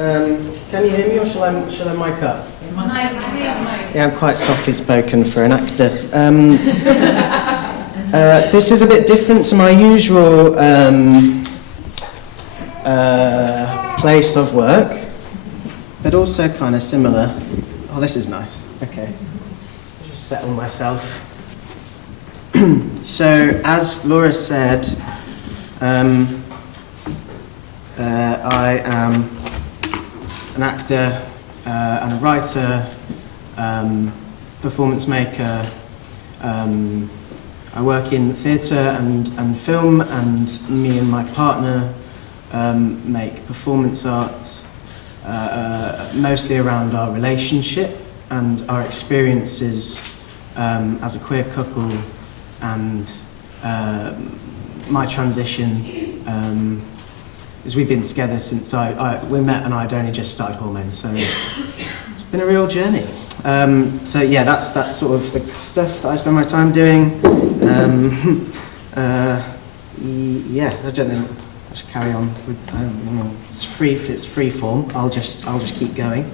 Can you hear me, or shall I mic up? Mic. Yeah, I'm quite softly spoken for an actor. This is a bit different to my usual place of work, but also kind of similar. Oh, this is nice. Okay. Just settle myself. So, as Laura said, I am an actor and a writer, performance maker. I work in theatre and film, and me and my partner make performance art, mostly around our relationship and our experiences as a queer couple, and my transition. As we've been together since we met and I'd only just started hormones, so it's been a real journey. So yeah, that's sort of the stuff that I spend my time doing. Yeah, I don't know. I should carry on. It's free form. I'll just keep going.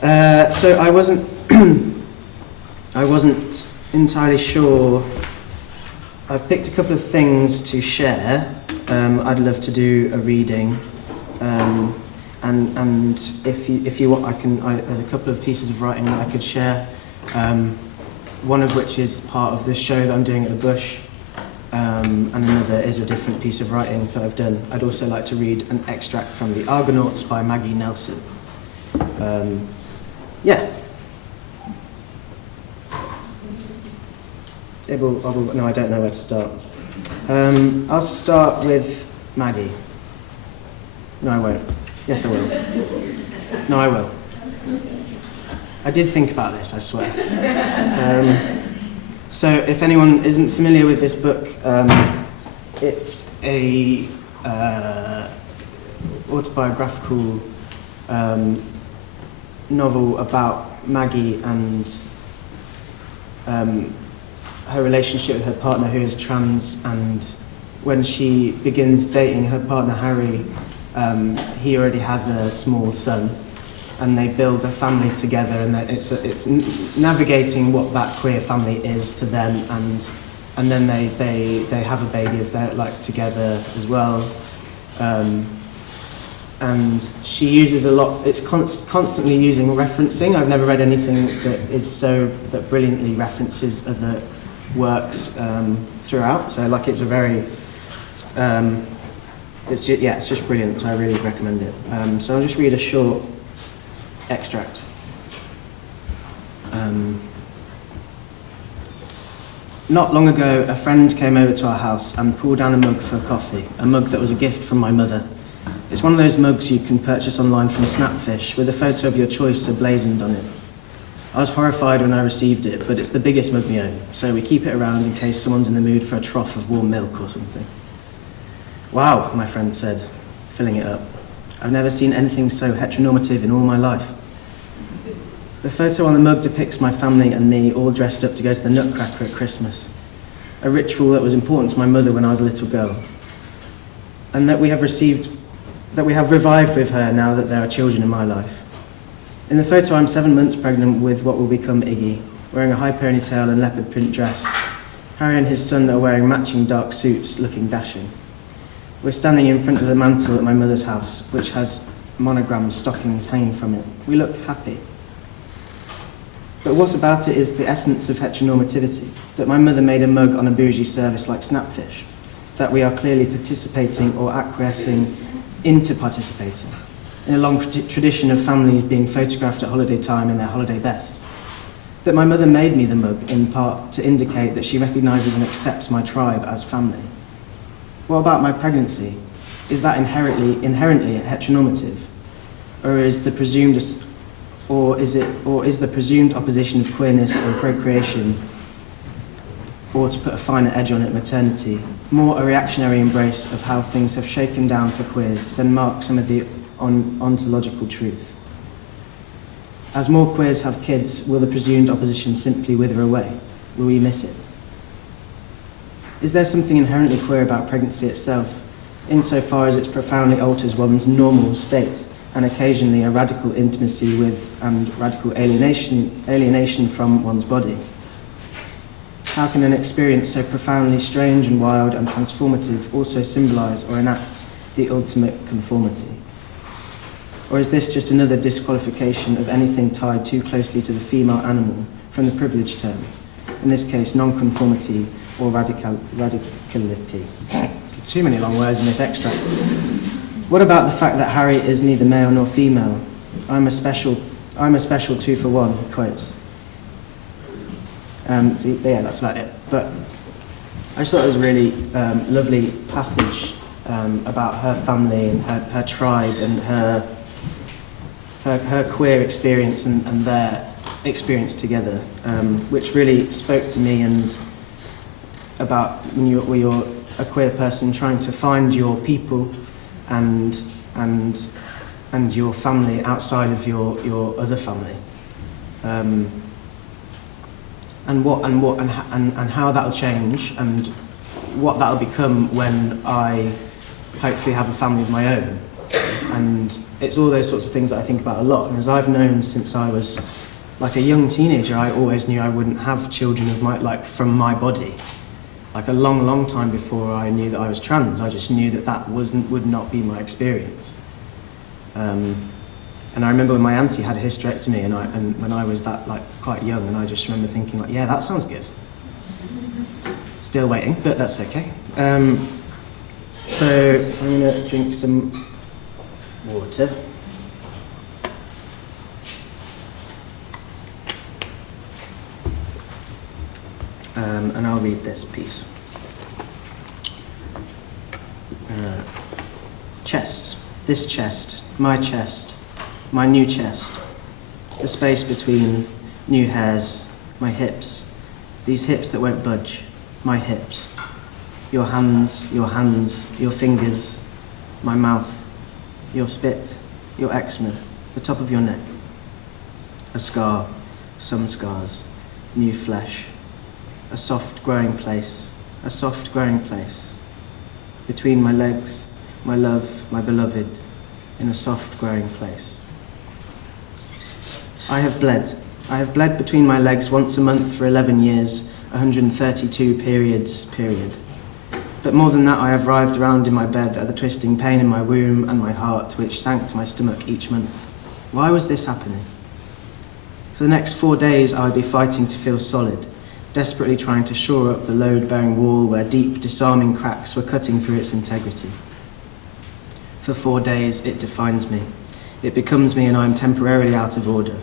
So I wasn't entirely sure. I've picked a couple of things to share. I'd love to do a reading, and if you want, there's a couple of pieces of writing that I could share. One of which is part of the show that I'm doing at the Bush, and another is a different piece of writing that I've done. I'd also like to read an extract from The Argonauts by Maggie Nelson. Yeah. No, I don't know where to start. I'll start with Maggie. No, I won't. Yes, I will. No, I will. I did think about this, I swear. So, if anyone isn't familiar with this book, it's a autobiographical novel about Maggie and her relationship with her partner, who is trans, and when she begins dating her partner Harry, he already has a small son, and they build a family together, and it's navigating what that queer family is to them, and then they have a baby of their together as well, and she uses a lot. It's constantly using referencing. I've never read anything that brilliantly references other works throughout. So it's a very it's just brilliant. I really recommend it. So I'll just read a short extract. Not long ago, a friend came over to our house and pulled down a mug for coffee, a mug that was a gift from my mother. It's one of those mugs you can purchase online from Snapfish with a photo of your choice emblazoned on it. I was horrified when I received it, but it's the biggest mug we own, so we keep it around in case someone's in the mood for a trough of warm milk or something. Wow, my friend said, filling it up. I've never seen anything so heteronormative in all my life. The photo on the mug depicts my family and me all dressed up to go to the Nutcracker at Christmas, a ritual that was important to my mother when I was a little girl, and that we have revived with her now that there are children in my life. In the photo, I'm 7 months pregnant with what will become Iggy, wearing a high ponytail and leopard print dress. Harry and his son are wearing matching dark suits, looking dashing. We're standing in front of the mantle at my mother's house, which has monogram stockings hanging from it. We look happy. But what about it is the essence of heteronormativity? That my mother made a mug on a bougie service like Snapfish? That we are clearly participating or acquiescing into participating? In a long tradition of families being photographed at holiday time in their holiday best. That my mother made me the mug, in part, to indicate that she recognises and accepts my tribe as family. What about my pregnancy? Is that inherently heteronormative? Or is the presumed opposition of queerness and procreation, or to put a finer edge on it, maternity, more a reactionary embrace of how things have shaken down for queers than mark some of the ontological truth? As more queers have kids, will the presumed opposition simply wither away? Will we miss it? Is there something inherently queer about pregnancy itself, insofar as it profoundly alters one's normal state, and occasionally a radical intimacy with and radical alienation from one's body. How can an experience so profoundly strange and wild and transformative also symbolize or enact the ultimate conformity? Or is this just another disqualification of anything tied too closely to the female animal from the privileged term, in this case non-conformity or radicality? There's too many long words in this extract. What about the fact that Harry is neither male nor female? I'm a special 2 for 1, he quotes. Yeah, that's about it. But I just thought it was a really lovely passage about her family and her tribe and her queer experience and their experience together, which really spoke to me, and about when you're a queer person trying to find your people and your family outside of your other family. And how that'll change, and what that'll become when I hopefully have a family of my own. And it's all those sorts of things that I think about a lot. And as I've known since I was like a young teenager, I always knew I wouldn't have children of from my body. Like a long, long time before I knew that I was trans, I just knew that would not be my experience. And I remember when my auntie had a hysterectomy, and when I was quite young, and I just remember thinking yeah, that sounds good. Still waiting, but that's okay. So I'm gonna drink some water. And I'll read this piece. Chest. This chest. My chest. My new chest. The space between new hairs. My hips. These hips that won't budge. My hips. Your hands. Your fingers. My mouth. Your spit. Your eczema. The top of your neck. A scar. Some scars. New flesh. A soft growing place. A soft growing place. Between my legs. My love. My beloved. In a soft growing place. I have bled. I have bled between my legs once a month for 11 years, 132 periods, period. But more than that, I have writhed around in my bed at the twisting pain in my womb and my heart, which sank to my stomach each month. Why was this happening? For the next 4 days, I would be fighting to feel solid, desperately trying to shore up the load-bearing wall where deep, disarming cracks were cutting through its integrity. For 4 days, it defines me. It becomes me, and I am temporarily out of order.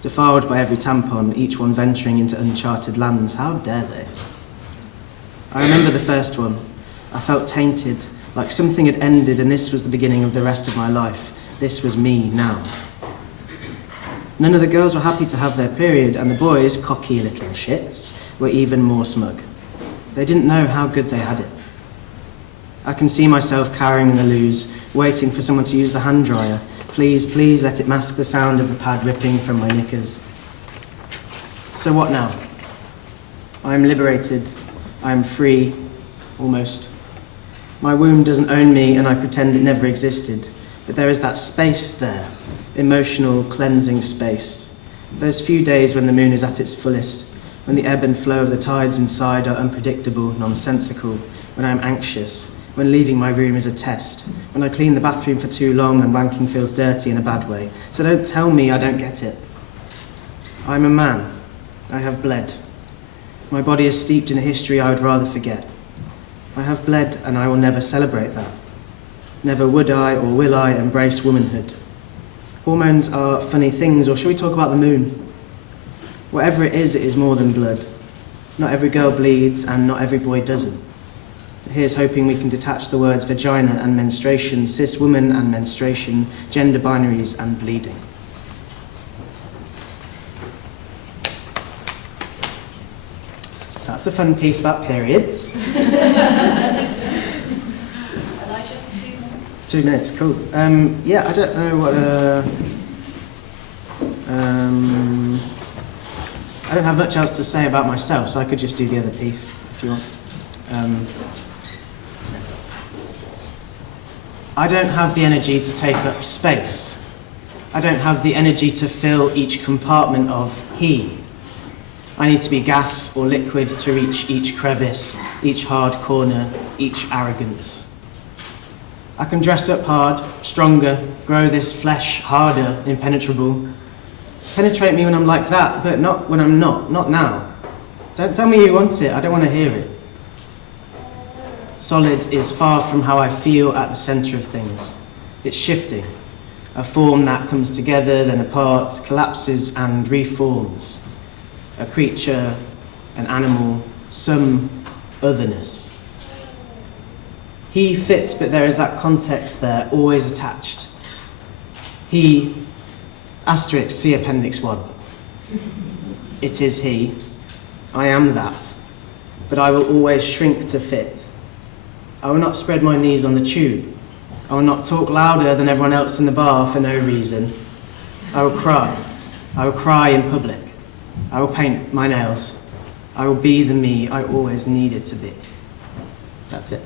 Defiled by every tampon, each one venturing into uncharted lands. How dare they? I remember the first one. I felt tainted, like something had ended, and this was the beginning of the rest of my life. This was me now. None of the girls were happy to have their period, and the boys, cocky little shits, were even more smug. They didn't know how good they had it. I can see myself cowering in the loos, waiting for someone to use the hand dryer. Please, please let it mask the sound of the pad ripping from my knickers. So what now? I am liberated. I am free, almost. My womb doesn't own me, and I pretend it never existed. But there is that space there, emotional, cleansing space. Those few days when the moon is at its fullest, when the ebb and flow of the tides inside are unpredictable, nonsensical, when I am anxious, when leaving my room is a test, when I clean the bathroom for too long and wanking feels dirty in a bad way. So don't tell me I don't get it. I'm a man. I have bled. My body is steeped in a history I would rather forget. I have bled, and I will never celebrate that. Never would I or will I embrace womanhood. Hormones are funny things, or shall we talk about the moon? Whatever it is more than blood. Not every girl bleeds, and not every boy doesn't. Here's hoping we can detach the words vagina and menstruation, cis woman and menstruation, gender binaries and bleeding. So that's a fun piece about periods. Elijah, 2 minutes. 2 minutes, cool. Yeah, I don't know what... I don't have much else to say about myself, so I could just do the other piece, if you want. I don't have the energy to take up space. I don't have the energy to fill each compartment of he. I need to be gas or liquid to reach each crevice, each hard corner, each arrogance. I can dress up hard, stronger, grow this flesh harder, impenetrable. Penetrate me when I'm like that, but not when I'm not now. Don't tell me you want it, I don't want to hear it. Solid is far from how I feel at the centre of things. It's shifting, a form that comes together, then apart, collapses and reforms. A creature, an animal, some otherness. He fits, but there is that context there, always attached. He, asterisk, see Appendix 1. It is he. I am that. But I will always shrink to fit. I will not spread my knees on the tube. I will not talk louder than everyone else in the bar for no reason. I will cry. I will cry in public. I will paint my nails. I will be the me I always needed to be. That's it.